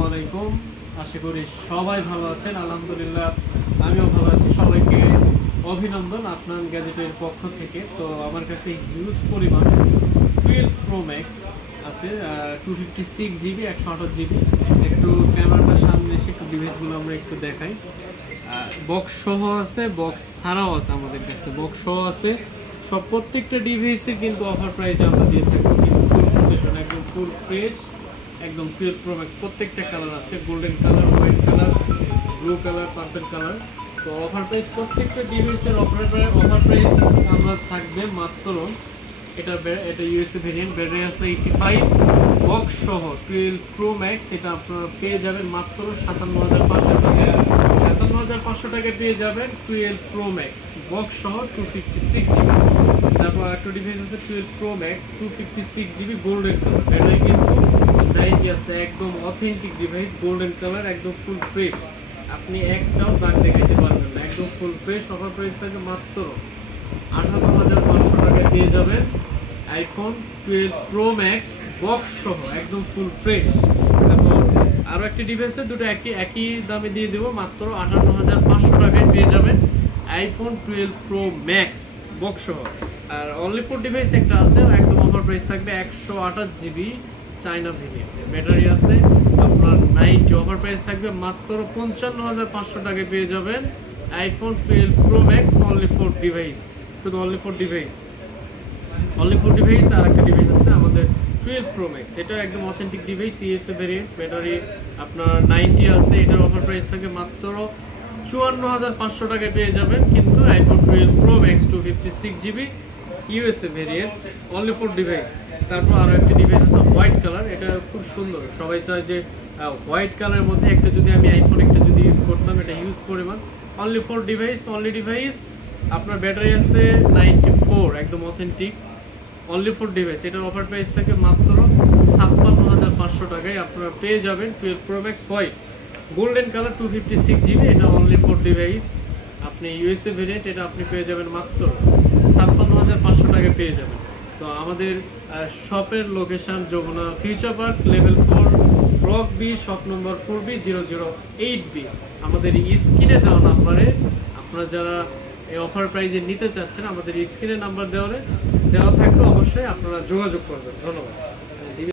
আসসালামু আলাইকুম। আশা করি সবাই ভালো আছেন। আলহামদুলিল্লাহ আমিও ভালো আছি। সবাইকে অভিনন্দন আপনার গ্যাজেটের পক্ষ থেকে। তো আমার কাছে হিউজ পরিমাণ 12 প্রো ম্যাক্স আছে, 256 GB 128 GB। একটু ক্যামেরাটার সামনে এসে একটু ডিভাইসগুলো আমরা একটু দেখাই। বক্স সহ আছে, বক্স ছাড়াও আছে, আমাদের কাছে বক্স সহ আছে। সব প্রত্যেকটা ডিভাইসে কিন্তু অফার প্রাইসে আমরা দিয়ে থাকবো, কিন্তু ফুল কন্ডিশন একদম ফুল ফ্রেশ, একদম 12 প্রো ম্যাক্স। প্রত্যেকটা কালার আছে, golden colour, white colour, blue colour, purple colour. তো অফার প্রাইস প্রত্যেকটা ডিভাইসের অফার প্রাইস আমরা থাকবে মাত্র এটা ইউএসএ ভেরিয়েন্ট, ব্যাটারি আছে 85, বক্স সহ 12 প্রো ম্যাক্স। এটা আপনারা পেয়ে যাবেন মাত্র 57,500 টাকা। 57,500 টাকা পেয়ে যাবেন 12 প্রো ম্যাক্স বক্স সহ 256 GB। তারপর একটা ডিভাইস আছে 12 pro max 256 GB, golden colour, battery কিন্তু 90 আছে, একদম অথেন্টিক ডিভাইস, গোল্ডেন কালার, একদম ফুল ফ্রেশ। আপনি একটাও দাগ দেখাতে পারবেন না, একদম ফুল ফ্রেশ। অফার প্রাইস থাকে মাত্র 58,500 টাকা পেয়ে যাবেন আইফোন 12 প্রো ম্যাক্স বক্স সহ, একদম ফুল ফ্রেশ। তারপর আরও একটি ডিভাইসে দুটো একই দামে দিয়ে দেবো, মাত্র 58,500 টাকায় পেয়ে যাবেন আইফোন 12 প্রো ম্যাক্স বক্স সহ। আর অনলি ফোর ডিভাইস একটা আছে, একদম অফার প্রাইস থাকবে 128 GB চাইনা ভেরিয়েন্ট, ব্যাটারি আছে আপনার 90, অফার প্রাইস থাকবে মাত্র 55,500 টাকায় পেয়ে যাবেন iPhone 12 pro max only four device, শুধু অনলি ফোর ডিভাইস। আর একটা ডিভাইস আছে আমাদের 12 প্রো ম্যাক্স, এটা একদম authentic device, USA variant, battery আপনার 90 আছে। এটার অফার প্রাইস থাকে মাত্র 54,500 টাকায় পেয়ে যাবেন কিন্তু iPhone 12 pro max 256 GB USA variant, only four device. তারপর আরও একটা ডিভাইস আছে হোয়াইট কালার, এটা খুব সুন্দর, সবাই চায় যে হোয়াইট কালারের মধ্যে একটা যদি আমি আইফোন একটা যদি ইউজ করতাম, এটা ইউজ পরিমাণ। অনলি ফোর ডিভাইস, আপনার ব্যাটারি আছে 94, একদম অথেন্টিক, অনলি ফোর ডিভাইস। এটার অফার প্রাইস থাকে মাত্র 56,500 টাকায় আপনারা পেয়ে যাবেন 12 pro max white, golden colour 256 GB। এটা অনলি ফোর ডিভাইস, আপনি ইউএসএ ভেরিয়েন্ট, এটা আপনি পেয়ে যাবেন মাত্র 56,500 টাকায় পেয়ে যাবেন। তো আমাদের শপের location Jamuna future park level 4 block B, shop number 4B008B। আমাদের স্ক্রিনে দেওয়া নাম্বারে আপনারা যারা এই অফার প্রাইজে নিতে চাচ্ছেন, আমাদের স্ক্রিনে নাম্বার দেওয়া থাকলে অবশ্যই আপনারা যোগাযোগ করবেন। ধন্যবাদ।